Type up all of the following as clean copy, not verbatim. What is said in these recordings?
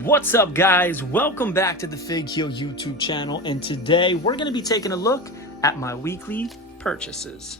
What's up, guys? Welcome back to the Fig Heel YouTube channel, and today we're going to be taking a look at my weekly purchases.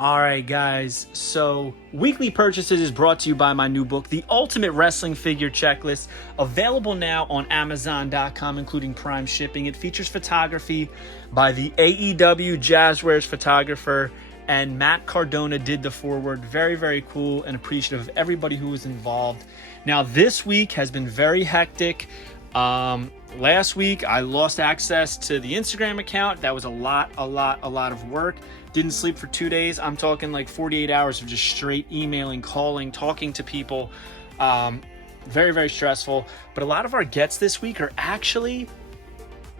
Alright guys, so weekly purchases is brought to you by my new book, The Ultimate Wrestling Figure Checklist, available now on Amazon.com, including Prime shipping. It features photography by the AEW Jazwares photographer, and Matt Cardona did the foreword. Very, very cool, and appreciative of everybody who was involved. Now, this week has been very hectic. Last week, I lost access to the Instagram account. That was a lot of work. Didn't sleep for 2 days. I'm talking like 48 hours of just straight emailing, calling, talking to people. Very, very stressful. But a lot of our gets this week are actually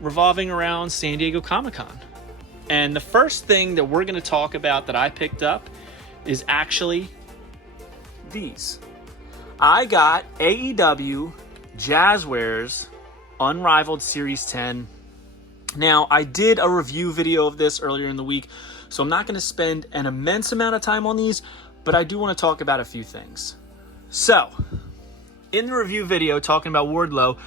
revolving around San Diego Comic-Con. And the first thing that we're going to talk about that I picked up is actually these. I got AEW Jazwares Unrivaled Series 10. Now, I did a review video of this earlier in the week, so I'm not going to spend an immense amount of time on these, but I do want to talk about a few things. So, in the review video talking about Wardlow,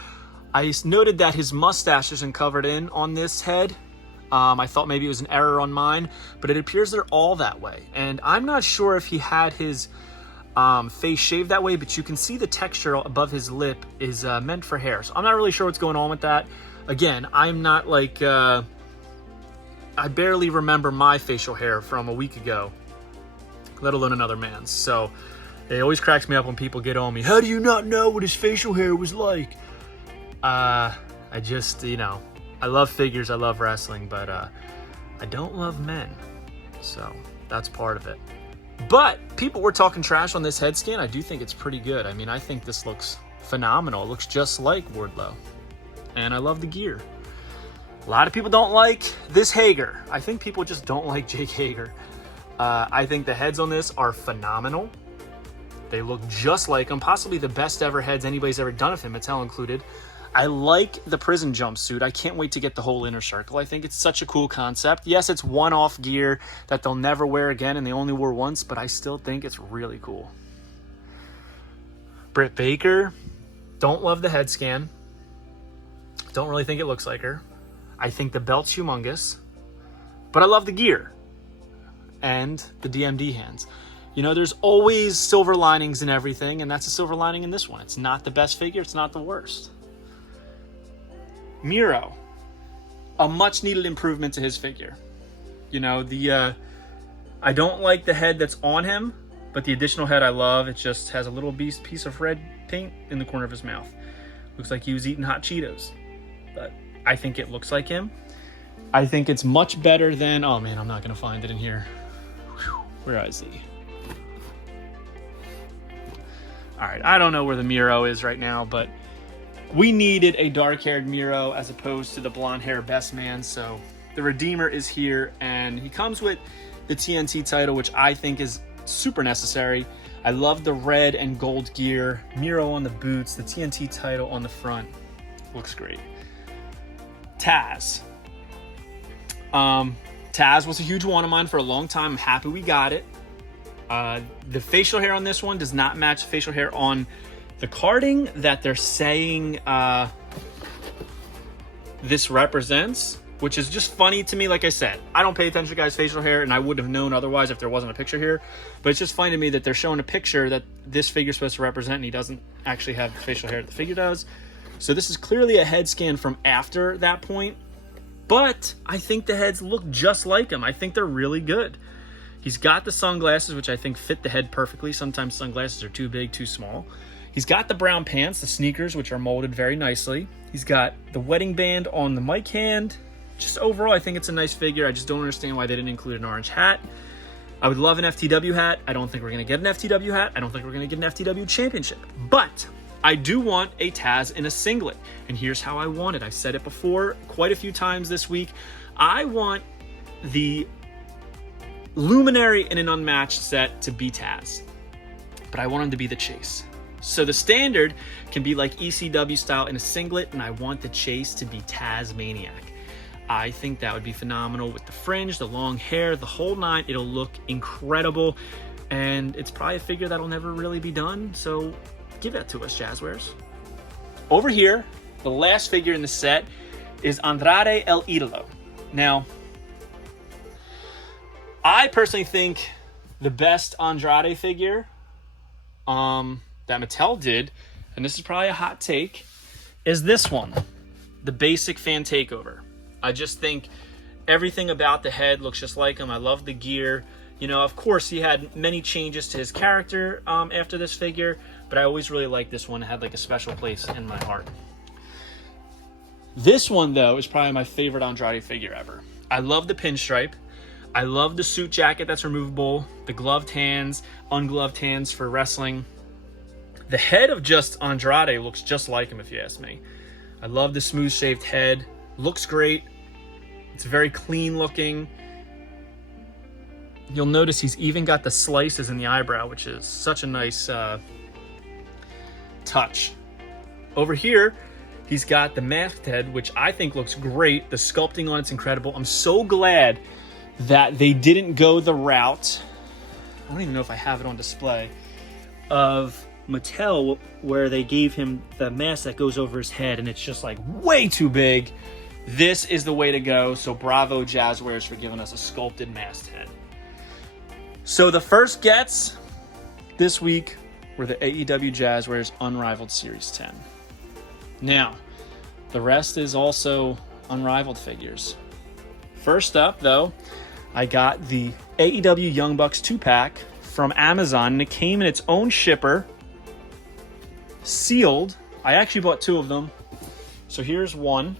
I noted that his mustache isn't covered in on this head. I thought maybe it was an error on mine, but it appears they're all that way. And I'm not sure if he had his face shaved that way, but you can see the texture above his lip is meant for hair. So I'm not really sure what's going on with that. Again, I'm not like, I barely remember my facial hair from a week ago, let alone another man's. So it always cracks me up when people get on me. How do you not know what his facial hair was like? I just, I love figures, I love wrestling, but I don't love men. So that's part of it. But people were talking trash on this head scan. I do think it's pretty good. I mean, I think this looks phenomenal. It looks just like Wardlow. And I love the gear. A lot of people don't like this Hager. I think people just don't like Jake Hager. I think the heads on this are phenomenal. They look just like him. Possibly the best ever heads anybody's ever done of him, Mattel included. I like the prison jumpsuit. I can't wait to get the whole inner circle. I think it's such a cool concept. Yes, it's one-off gear that they'll never wear again and they only wore once, but I still think it's really cool. Britt Baker, don't love the head scan. Don't really think it looks like her. I think the belt's humongous, but I love the gear and the DMD hands. There's always silver linings in everything, and that's a silver lining in this one. It's not the best figure. It's not the worst. Miro, a much needed improvement to his figure. I don't like the head that's on him, but the additional head I love. It just has a little piece of red paint in the corner of his mouth. Looks like he was eating hot Cheetos, but I think it looks like him. I think it's much better than, oh man, I'm not going to find it in here. Where is he? All right, I don't know where the Miro is right now, but we needed a dark-haired Miro as opposed to the blonde-haired best man, so the Redeemer is here, and he comes with the TNT title, which I think is super necessary. I love the red and gold gear, Miro on the boots, the TNT title on the front. Looks great. Taz. Taz was a huge one of mine for a long time. I'm happy we got it. The facial hair on this one does not match the facial hair on the carding that they're saying this represents, which is just funny to me. Like I said, I don't pay attention to guys' facial hair, and I would have known otherwise if there wasn't a picture here. But it's just funny to me that they're showing a picture that this figure's supposed to represent, and he doesn't actually have the facial hair that the figure does. So this is clearly a head scan from after that point. But I think the heads look just like him. I think they're really good. He's got the sunglasses, which I think fit the head perfectly. Sometimes sunglasses are too big, too small. He's got the brown pants, the sneakers, which are molded very nicely. He's got the wedding band on the mic hand. Just overall, I think it's a nice figure. I just don't understand why they didn't include an orange hat. I would love an FTW hat. I don't think we're going to get an FTW hat. I don't think we're going to get an FTW championship. But I do want a Taz in a singlet, and here's how I want it. I've said it before quite a few times this week. I want the Luminary in an unmatched set to be Taz, but I want him to be the Chase. So the standard can be like ECW style in a singlet, and I want the Chase to be Taz Maniac. I think that would be phenomenal with the fringe, the long hair, the whole nine. It'll look incredible, and it's probably a figure that'll never really be done, so give that to us, Jazwares. Over here, the last figure in the set is Andrade El Idolo. Now, I personally think the best Andrade figure that Mattel did, and this is probably a hot take, is this one, the basic fan takeover. I just think everything about the head looks just like him. I love the gear. You know, of course, he had many changes to his character after this figure, but I always really liked this one. It had like a special place in my heart. This one, though, is probably my favorite Andrade figure ever. I love the pinstripe. I love the suit jacket that's removable, the gloved hands, ungloved hands for wrestling. The head of just Andrade looks just like him, if you ask me. I love the smooth shaved head. Looks great. It's very clean looking. You'll notice he's even got the slices in the eyebrow, which is such a nice touch. Over here, he's got the masked head, which I think looks great. The sculpting on it's incredible. I'm so glad that they didn't go the route, I don't even know if I have it on display, of Mattel, where they gave him the mask that goes over his head and it's just like way too big. This is the way to go, so bravo Jazwares for giving us a sculpted masked head. So the first gets this week were the AEW Jazwares Unrivaled Series 10. Now, the rest is also Unrivaled figures. First up, though, I got the AEW Young Bucks 2-pack from Amazon, and it came in its own shipper, sealed. I actually bought two of them. So here's one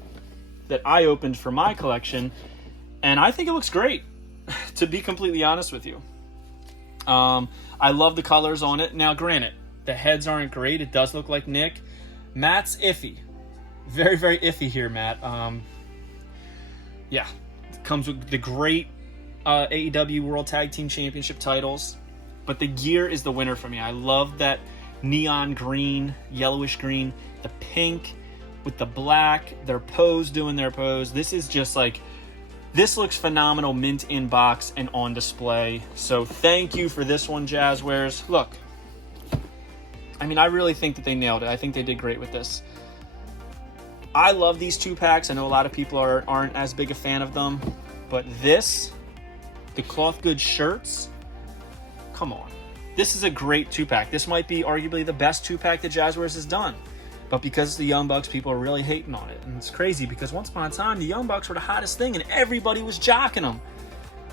that I opened for my collection, and I think it looks great, to be completely honest with you. I love the colors on it. Now, granted, the heads aren't great. It does look like Nick. Matt's iffy. Very, very iffy here, Matt. Yeah, it comes with the great AEW World Tag Team Championship titles, but the gear is the winner for me. I love that neon green, yellowish green, the pink with the black, their pose doing their pose. This is just like, this looks phenomenal, mint in box and on display. So thank you for this one, Jazwares. Look, I mean, I really think that they nailed it. I think they did great with this. I love these 2-packs. I know a lot of people aren't as big a fan of them, but this, the cloth goods shirts, come on. This is a great 2-pack. This might be arguably the best 2-pack that Jazwares has done. But because of the Young Bucks, people are really hating on it. And it's crazy because once upon a time, the Young Bucks were the hottest thing and everybody was jocking them.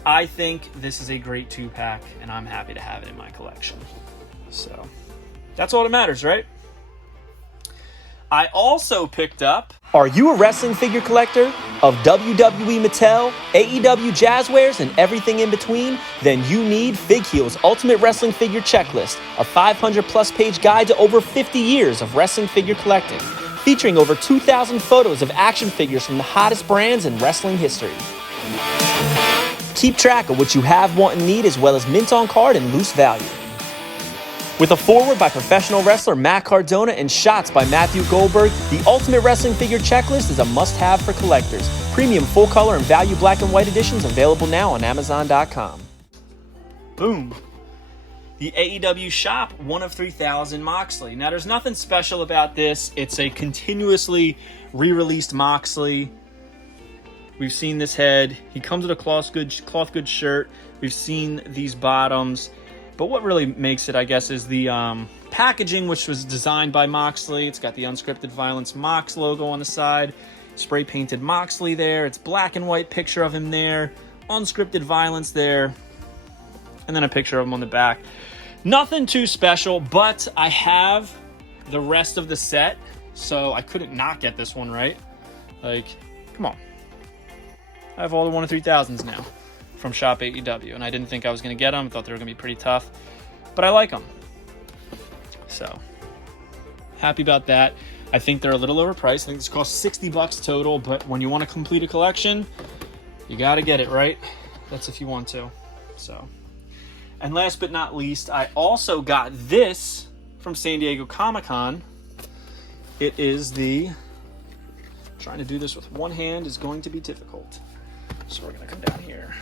I think this is a great 2-pack, and I'm happy to have it in my collection. So that's all that matters, right? I also picked up... Are you a wrestling figure collector of WWE Mattel, AEW Jazwares, and everything in between? Then you need Fig Heel's Ultimate Wrestling Figure Checklist, a 500-plus page guide to over 50 years of wrestling figure collecting, featuring over 2,000 photos of action figures from the hottest brands in wrestling history. Keep track of what you have, want, and need, as well as mint on card and loose value. With a foreword by professional wrestler Matt Cardona and shots by Matthew Goldberg, the Ultimate Wrestling Figure Checklist is a must-have for collectors. Premium full-color and value black and white editions available now on Amazon.com. Boom. The AEW shop, 1 of 3,000 Moxley. Now, there's nothing special about this. It's a continuously re-released Moxley. We've seen this head. He comes with a cloth goods shirt. We've seen these bottoms. But what really makes it, I guess, is the packaging, which was designed by Moxley. It's got the Unscripted Violence Mox logo on the side. Spray painted Moxley there. It's black and white picture of him there. Unscripted Violence there. And then a picture of him on the back. Nothing too special, but I have the rest of the set. So I couldn't not get this one, right? Like, come on. I have all the 1 of 3,000s now from Shop AEW, and I didn't think I was going to get them. I thought they were going to be pretty tough, but I like them. So Happy about that. I think they're a little overpriced. I think this costs $60 total, but when you want to complete a collection, you got to get it, right? That's if you want to. So, and last but not least, I also got this from San Diego Comic-Con. It is the, trying to do this with one hand is going to be difficult. So we're going to come down here.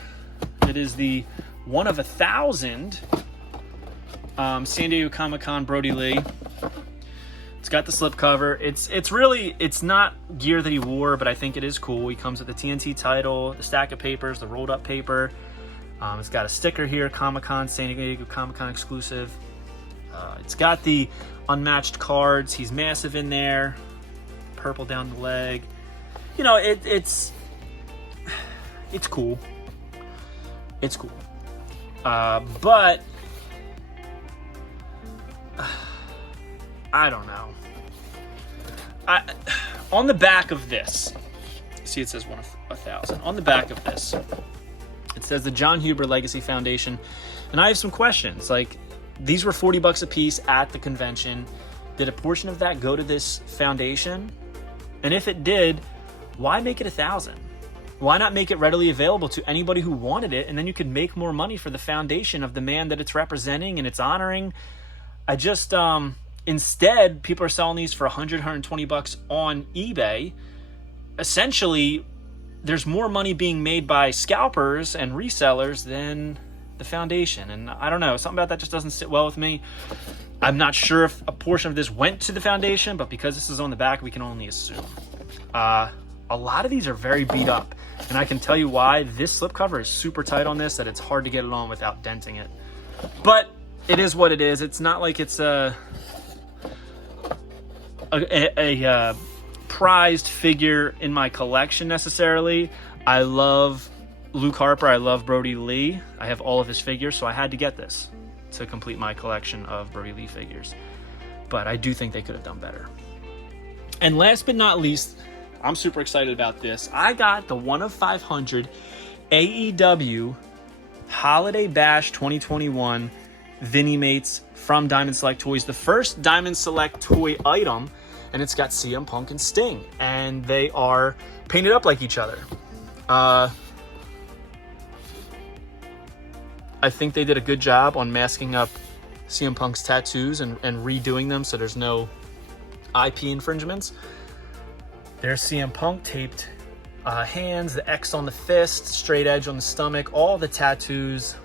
It is the 1 of 1,000 San Diego Comic-Con Brody Lee. It's got the slipcover. It's not gear that he wore, but I think it is cool. He comes with the TNT title, the stack of papers, the rolled up paper. It's got a sticker here, Comic-Con, San Diego Comic-Con exclusive. It's got the unmatched cards. He's massive in there. Purple down the leg. You know, it's cool. It's cool. But I don't know. On the back of this, see it says 1 of 1,000. On the back of this, it says the John Huber Legacy Foundation. And I have some questions. Like, these were $40 a piece at the convention. Did a portion of that go to this foundation? And if it did, why make it 1,000? Why not make it readily available to anybody who wanted it, and then you could make more money for the foundation of the man that it's representing and it's honoring? I just, instead, people are selling these for $100, $120 on eBay. Essentially, there's more money being made by scalpers and resellers than the foundation. And I don't know, something about that just doesn't sit well with me. I'm not sure if a portion of this went to the foundation, but because this is on the back, we can only assume. A lot of these are very beat up, and I can tell you why. This slipcover is super tight on this, that it's hard to get it on without denting it. But it is what it is. It's not like it's a prized figure in my collection necessarily. I love Luke Harper. I love Brody Lee. I have all of his figures, so I had to get this to complete my collection of Brody Lee figures. But I do think they could have done better. And last but not least, I'm super excited about this. I got the 1 of 500 AEW Holiday Bash 2021 Vinimates from Diamond Select Toys. The first Diamond Select toy item, and it's got CM Punk and Sting. And they are painted up like each other. I think they did a good job on masking up CM Punk's tattoos and redoing them so there's no IP infringements. There's CM Punk taped hands, the X on the fist, straight edge on the stomach, all the tattoos.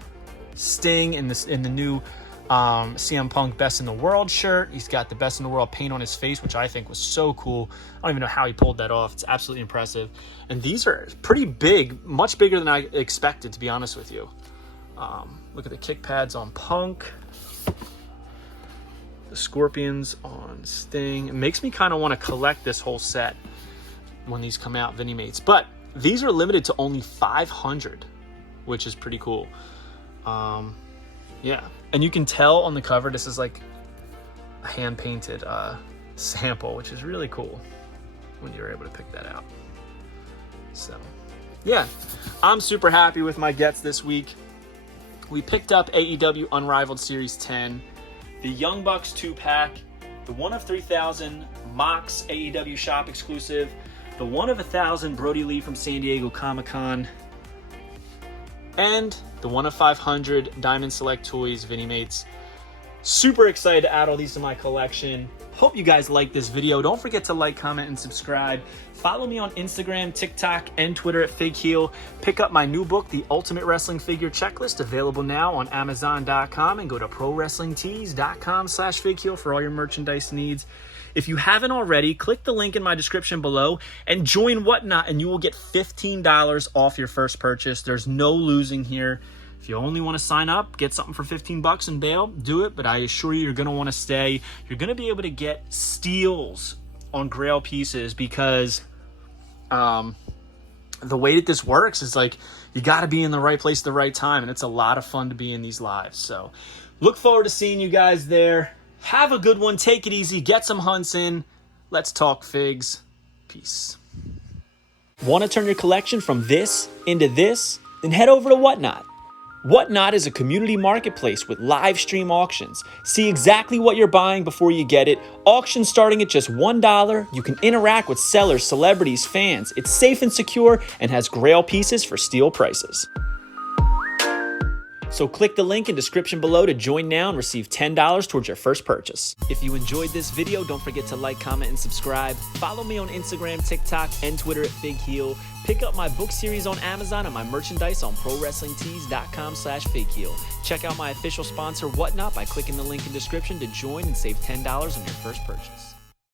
Sting in the new CM Punk Best in the World shirt. He's got the Best in the World paint on his face, which I think was so cool. I don't even know how he pulled that off. It's absolutely impressive. And these are pretty big, much bigger than I expected, to be honest with you. Look at the kick pads on Punk. The scorpions on Sting. It makes me kind of want to collect this whole set when these come out, Vinimates. But these are limited to only 500, which is pretty cool. Yeah. And you can tell on the cover, this is like a hand-painted sample, which is really cool when you're able to pick that out. So, yeah. I'm super happy with my gets this week. We picked up AEW Unrivaled Series 10, the Young Bucks 2-pack, the 1 of 3,000 Mox AEW Shop exclusive, the 1 of 1,000 Brody Lee from San Diego Comic-Con, and the 1 of 500 Diamond Select Toys Vinimates. Super excited to add all these to my collection. Hope you guys like this video. Don't forget to like, comment, and subscribe. Follow me on Instagram, TikTok, and Twitter at FigHeel. Pick up my new book, The Ultimate Wrestling Figure Checklist, available now on Amazon.com, and go to ProWrestlingTees.com/FigHeel for all your merchandise needs. If you haven't already, click the link in my description below and join Whatnot, and you will get $15 off your first purchase. There's no losing here. If you only want to sign up, get something for $15 and bail, do it. But I assure you, you're going to want to stay. You're going to be able to get steals on Grail pieces because the way that this works is like you got to be in the right place at the right time. And it's a lot of fun to be in these lives. So look forward to seeing you guys there. Have a good one. Take it easy. Get some hunts in. Let's talk figs. Peace. Want to turn your collection from this into this? Then head over to Whatnot. Whatnot is a community marketplace with live stream auctions. See exactly what you're buying before you get it. Auctions starting at just $1. You can interact with sellers, celebrities, fans. It's safe and secure and has grail pieces for steal prices. So click the link in description below to join now and receive $10 towards your first purchase. If you enjoyed this video, don't forget to like, comment, and subscribe. Follow me on Instagram, TikTok, and Twitter at FigHeal. Pick up my book series on Amazon and my merchandise on ProWrestlingTees.com/FigHeal. Check out my official sponsor, Whatnot, by clicking the link in description to join and save $10 on your first purchase.